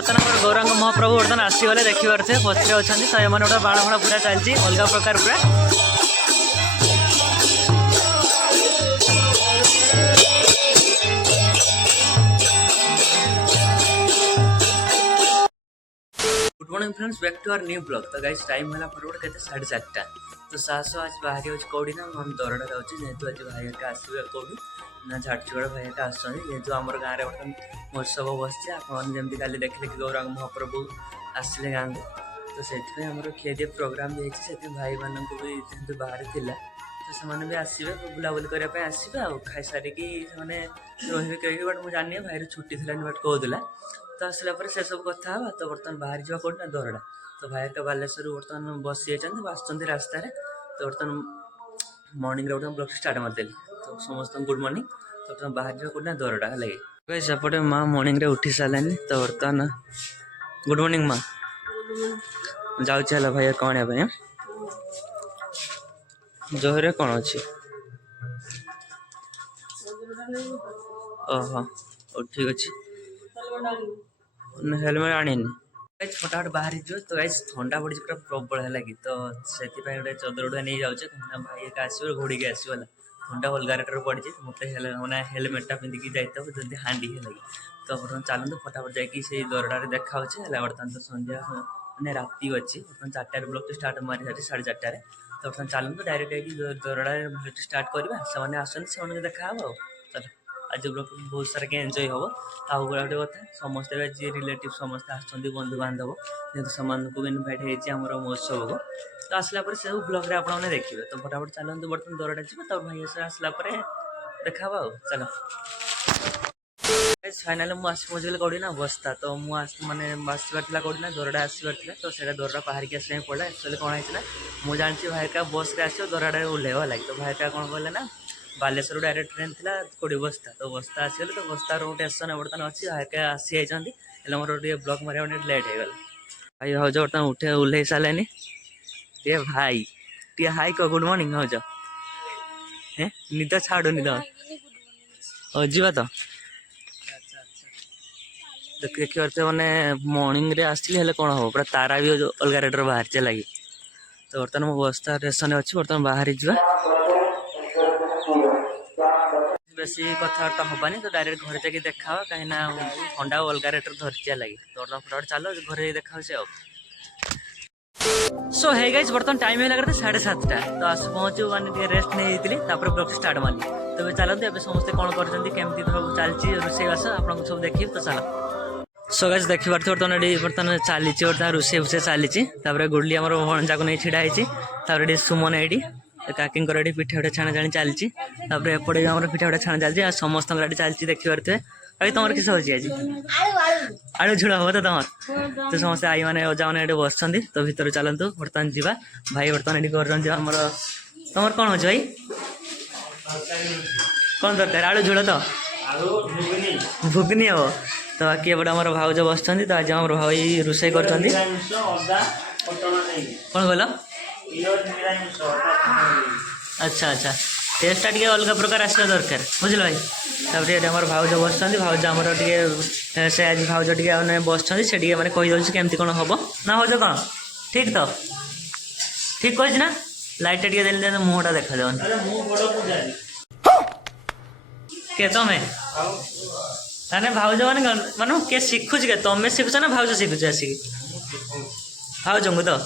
बर्तमान गौरांग महाप्रभु बर्तमान आसीगले देखिपारे पचरे अच्छा तो ये गोटे बाण फाण पूरा चलती अलग प्रकार पूरा good morning friends back to our new blog. तो गाइस टाइम है फरवर्ड के 4:30 तो साहस आज बाहर हो कौड़ी ना हम दरड़ा जाऊँगी जेहेतु आज भाई का आसवे कौड़ी ना झाटचुगड़ भाई का आसो आम गाँव में बर्तमान महोत्सव बसचे आपमती कल देखिले कि गौरांग महाप्रभु आसले गाँव को तो से खिए प्रोग्राम भी होती भाई मानक भी जेहतु बाहर थिला तो से भी आसवे बुलाबुली करने आसवे आ खाई सारिकी से रही कहीं बट मुझे जानी भाई छुट्टी थी बट कहला तो आसला से सब कथा तो बर्तमान बाहर जावा कौन ना दरड़ा तो भाई का बालेश्वर बर्तमान बसी जाती आसुँच रास्तार तो बर्तमान मॉर्निंग बर्तमान ब्लॉग स्टार्ट मारदेली तो समस्त गुड मॉर्निंग तो बर्तमान बाहर जावा कौन ना दरड़ा लगे सेपटे माँ मॉर्निंग रे उठी सारे तो बर्तमान गुड मॉर्निंग माँ जाऊँ भाई कौन है जहर कौन अच्छी ओहो ठीक अच्छे हेलमेट आनी फटाफट बाहर जो तो गाइस ठंडा पड़ी पूरा प्रबल है कि तो से गोटे चदर गुड़ा नहीं जाऊे कहीं भाई एक आसो घोड़ी आसगला ठंडा अलग रेट पड़ी मत मैंने हेलमेटा पिंधिकी जाइए जब हांडी है लगे तो बर्तमान चलते फटाफट जाकि दरड़े देखा बर्तमान तो संध्या मैंने राति अच्छी बर्तमान 4टार ब्लॉक स्टार्ट मारी 4:30 तो बर्तमान चलते डायरेक्ट दरड़े स्टार्ट करवा से आसने देखा चलो आज ब्लॉग बहुत सारा के एंजॉय हम आउ गोटे कथा समस्त जी रिलेटिव समस्त आसुँच बंधु बांधव जेहतु से इनभाइट होमर महोत्सव को तो आसला से ब्लॉग आपने देखिए तो फटाफट चलते बर्तमान दरड़ा जी तो भाई आसला देखा चलो फाइनाली मुझे पहुँचल कौड़ी ना बस्ता तो मुझे मैंने आसबार कौड़ी ना दरड़ा आसबार तो से दरड़ा बाहर की आसने पड़ा एक्चुअली कौन है मुझे जानती भाई का बस रे आस दरड़ा ओह्लैवा लगे तो भाई का कौन कहले ना बालेश्वर डायरेक्ट ट्रेन थी कोड़ी बस्ता तो बस्ता आसगले तो बस्तार गोटे स्टेशन बर्तमान अच्छी भाई आसी जाती मोर ब्लॉग मारे लेट हो गला भाई हज बर्तमान उठे ओह्लैई सारे टे भाई टे हाई कह गुड मॉर्निंग हज निद छाड़ुनि तो जा तो देखिए मैंने मॉर्निंग रे आसली कौन हम पूरा तारा भी अलग रेटर बाहर लगी तो बर्तमान मो बस्ता स्टेशन अच्छी बर्तमान बाहर जा बेसी कथबार्ता हबानी तो डायरेक्ट घर जाकि देखा कहीं ठंडा अलग रेटर धरचिया लगे तो फटाफट चलो घर देखा सो है गाइस बर्तमान टाइम है 7:30 तो आस पहुँचू मैंने रेस्ट नहीं ब्लॉग स्टार्ट मारली तो चलते ए समस्ते कौन करमती सब चलती रोषेईबास आप सब देखिए तो चलो सो गाइस देखी पार्थ बर्तमान चली बर्तमान रोषे फुसे चली गुडली आम भणजा को नहीं छिड़ा होती सुमन ये काकी पिठा पिठा छाणा छाणी चलती एपटे आम पिठा पिठा छाणा चलती समस्त चलती देखी पारे भाई तुम किस होची आज आलू झोल हम तो तुम तो समस्त आई मैंने अजा मैंने ये बस तो भर चलतु बर्तमान जावा भाई बर्तमान ये कर तुम कौन हो भाई कौन दरकार आलू झोल तो भुगनी हम तो बाकी एपटे आम भाउज बस तो आज आम भाई रोषे कर कौन बोल अच्छा अच्छा टेस्टा टे अलग प्रकार आसा दरकार बुझल भाई तापर आम भाउज बस भाउज आमर से आज भाउज टे बस से मैंने कहीदे केमती कौन हम ना भाउज कौन ठीक तो ठीक कही ना लाइट टे देने मुहटा देखा जाऊन के तुम्हें मैंने भाउज मैंने मानो किए शिखुच के तुम्हें शिखुच ना भाउज शिखुच आसिक भाउज को तो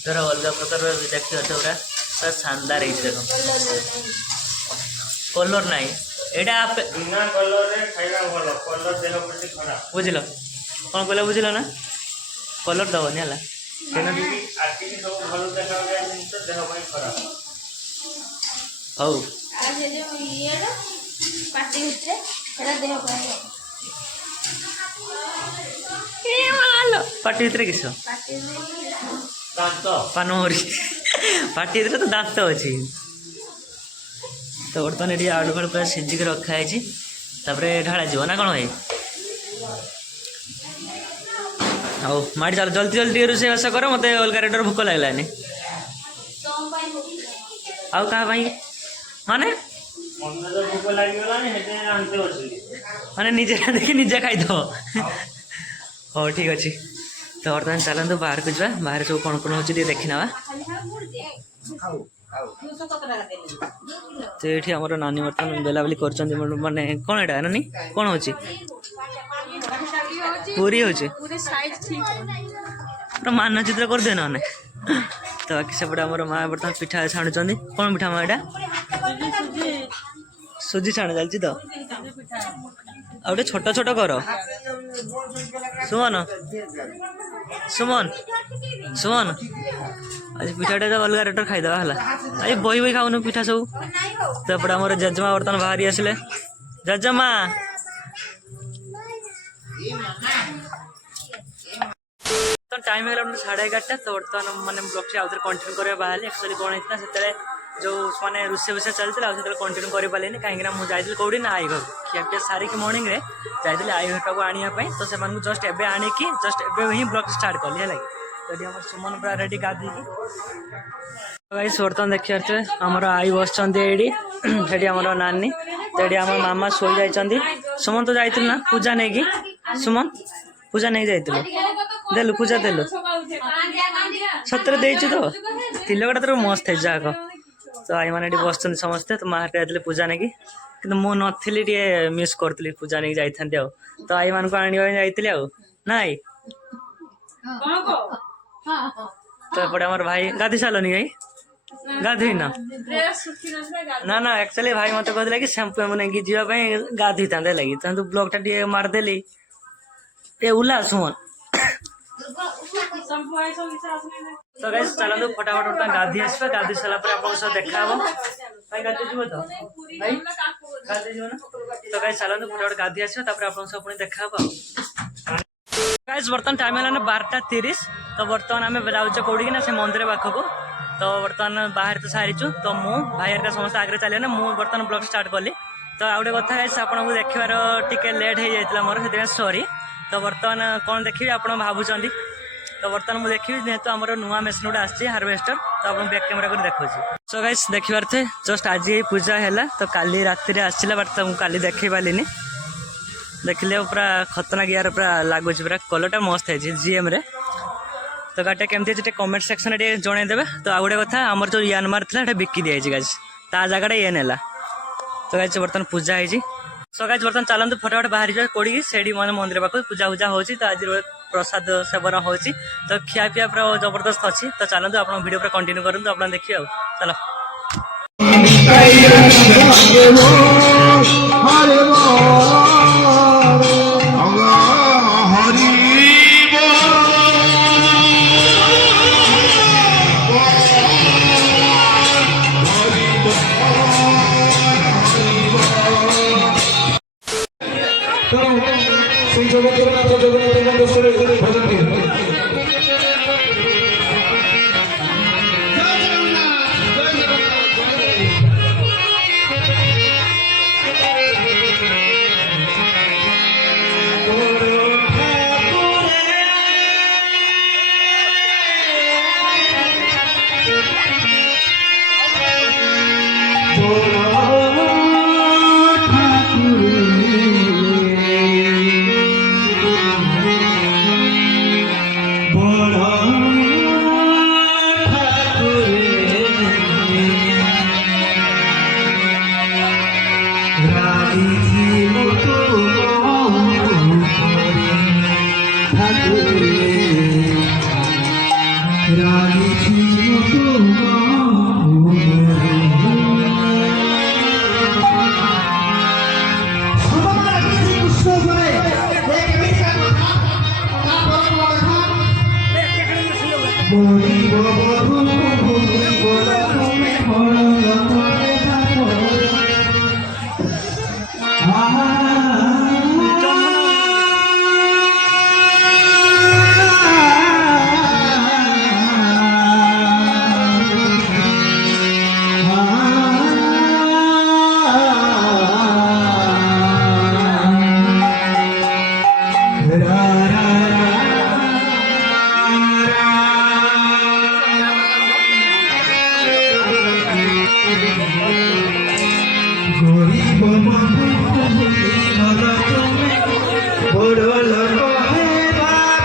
तर अलग प्रकार देखते पूरा शानदार है देख कलर ना यहाँ बुझल कौन कहला बुझल ना कलर दबनी है हौ पार्टी भितर किस पानमरी पार्टी तो दांत अच्छी तो बर्तमान ये आलू फालू पूरा सीझिक रखाई ढाड़ा जीव ना कौन भाई आओ माड़ी चल जल्दी जल्दी रोषे बास कर मत अलग रेटर भोक लगलानी आउ क्या माने माने निजे देखी निजे खाईद ହଉ ଠିକ୍ ଅଛି। ତ ବର୍ତ୍ତମାନ ଚାଲନ୍ତୁ ବାହାରକୁ ଯିବା, ବାହାରେ ସବୁ କ'ଣ କ'ଣ ହେଉଛି ଟିକେ ଦେଖି ନେବା। ତ ଏଇଠି ଆମର ନାନୀ ବର୍ତ୍ତମାନ ବେଲାବୁଲି କରୁଛନ୍ତି, ମାନେ କ'ଣ ଏଇଟା ନାନୀ କ'ଣ ହେଉଛି? ପୁରୀ ହେଉଛି ପୁରା ମାନଚିତ୍ର କରିଦିଅ ନହେଲେ। ତ ବାକି ସେପଟେ ଆମର ମା ବର୍ତ୍ତମାନ ପିଠା ଛାଣୁଛନ୍ତି। କ'ଣ ପିଠା ମା ଏଇଟା? ସୁଜି ଛାଣ ଚାଲିଛି ତ। ଆଉ ଗୋଟେ ଛୋଟ ଛୋଟ କର। ସୁମନ ସୁମନ ସୁମନ ଆଜି ପିଠାଟା ଅଲଗା ରେଟର ଖାଇଦେବା ହେଲା। ଆଜି ବହି ବହି ଖାଉନୁ ପିଠା ସବୁ। ତ ଏପଟେ ଆମର ଜେଜେମା ବର୍ତ୍ତମାନ ବାହାରି ଆସିଲେ। ଜେଜେମା टाइम है 11:30। तो बर्तमान मैंने ब्लॉग आउे कंटिन्यू करवा बाहर। एक्चुअली कौन होता है जो मैंने रोसे रोसे चलते कंटिन्यू कर पारे कहीं मुझे कौटी ना आई घर खिया सारिक मर्णिंग जाइए आई घर टाक आने तो से जस्ट एवं आणिकी जस्ट एवं ही ब्लॉग स्टार्ट कली है। तो ये सुमन पूरा रेडी गाधी गाइस बर्तमान देखिए आमर आई बस ये आम नानी। तो ये आम मामा शोई जाइए। सुमन तो जाइल ना पूजा नहीं कि सुमन पूजा नहीं जाइलु देलु पूजा देलु सतरे देचु तो तिलकटा तो मस्त है जाक। तो आई मैंने बस समस्ते तो माँ जाते पूजा नहीं कि मुझे टे मिस करी पूजा नहीं जाती। तो आई मान को आनी नाई। तो एपटे आम भाई गाधी सारे भाई गाधी ना ना ना एक्चुअली भाई मत कहते कि शैम्पू नहीं जावाई गाधी था लगी तो ब्लॉगटा टे मारदेली ए उला सुमन। तो गाइस चलते फटाफट गाधी आस गाधी सारा आप देखा भाई गाधी जीव तो भाई गाधी जीव ना। तो गाइस चलते फटाफट गाधी आस सब पुणी देखा गाइस बर्तमान टाइम है 12:30। तो बर्तमान आम जाऊे कौटी ना से मंदिर पाखक। तो बर्तमान बाहर तो सारीचु तो मु भाई हरिका समस्त आगे चलिए ना मुझे बर्तमान ब्लॉग स्टार्ट कली। तो आउ गए कथा गाइस आपको देखार टिके लेट हो जाता मोर से सॉरी। तो बर्तमान कौन देखिए आप भावुं। तो बर्तमान मुझे देखी जेहेतु आम नुआ मेसीन गोटे आसी हार्वेस्टर। तो आप बैक कैमेरा कर देखा। सो गाइस देखिबार थे जस्ट आज ये पूजा है। तो काली राति आसला बट तुमको काली देखे पारिनी देखिले पूरा खतरनाक यार पूरा लगुच पूरा कलरटा मस्त है जीएम रे। तो गाड़ीटा केमती है कमेंट सेक्शन में जनईदेवे। तो आउ गए कथा आमर जो यानमार था बिकी दिया गाइस ता जगह ये नेला। तो गाइस बर्तमान पूजा है। सो गाइस बर्तमान चलते फटाफट बाहर जाए कौड़ी से मैंने मंदिर पाख पूजा पूजा हो। तो आज प्रसाद सेवन हो तो खिया पिया पूरा जबरदस्त अच्छी। तो चलते आप वीडियो पूरा कंटिन्यू करूँ आप देखिए चलो। जगन्नाथ भजन गरीब बड़ लोक है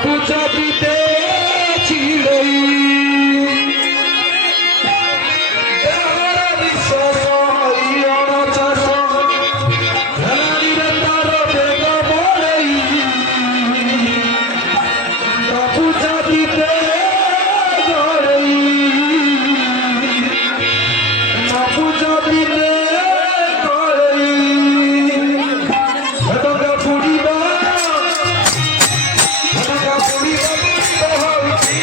বাপু চাপিতে চিড়ই বিশ্বাস চাষ হেলানিরে তার বেগ বলেই বাপু চাপিতে গড়ই বাপু চাপিতে গড়ই হেতকা পুরিবা হেতকা পুরিবা হইছি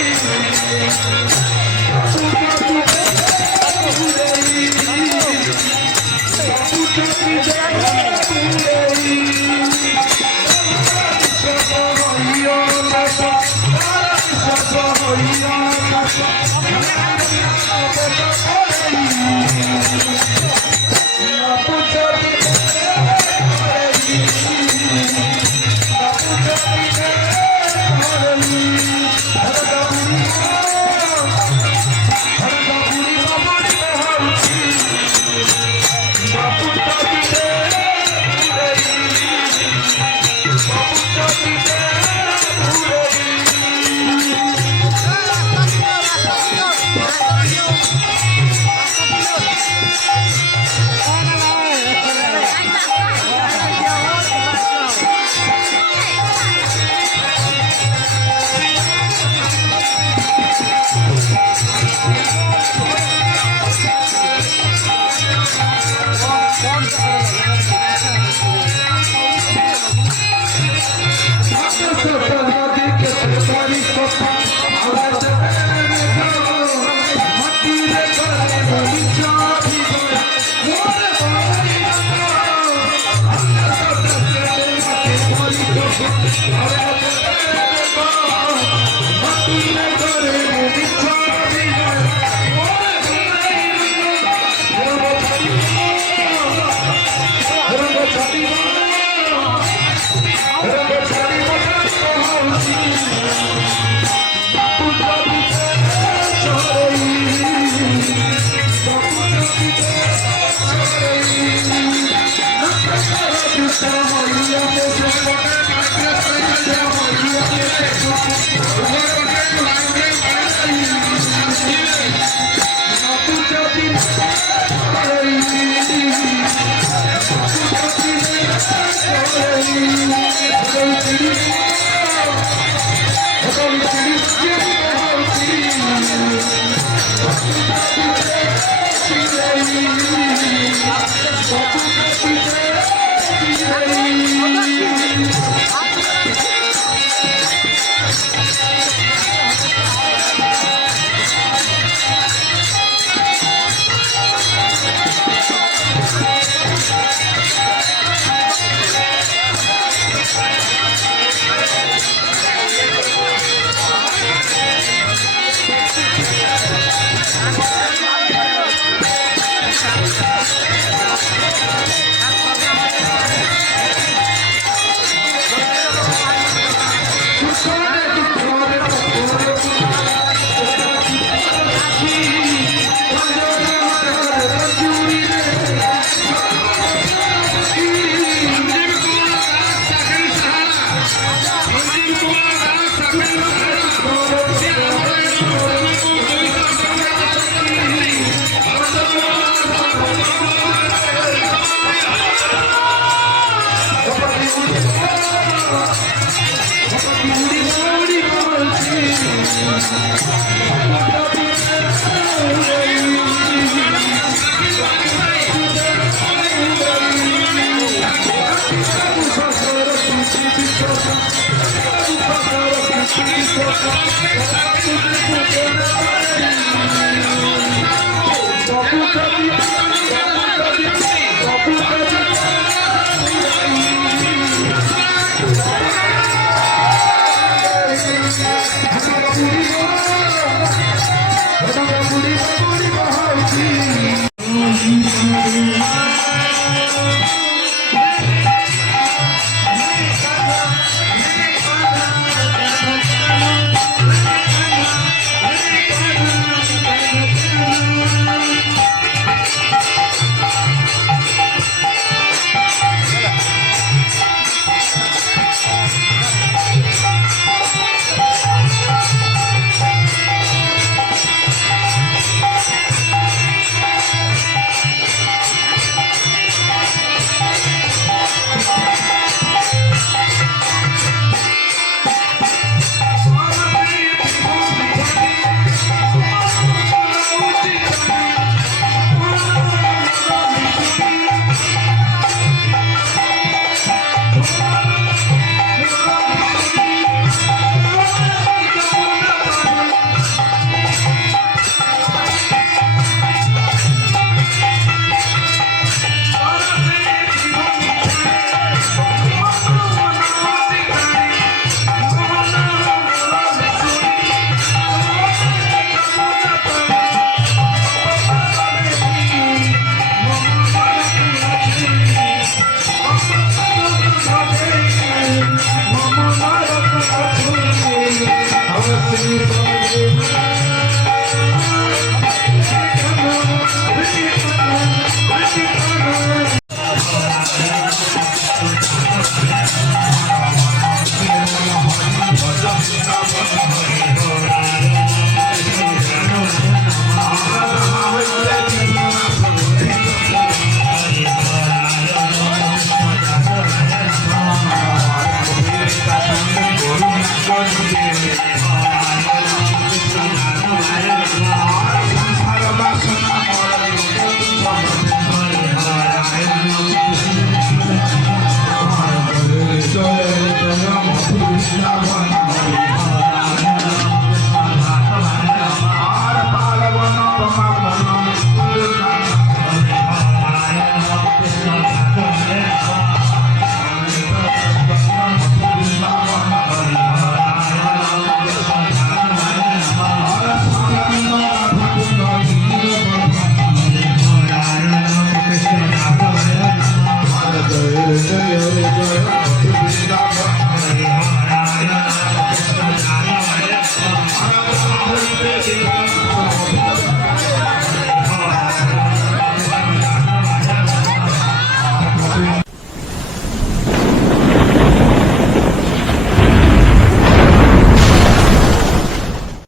Thank you.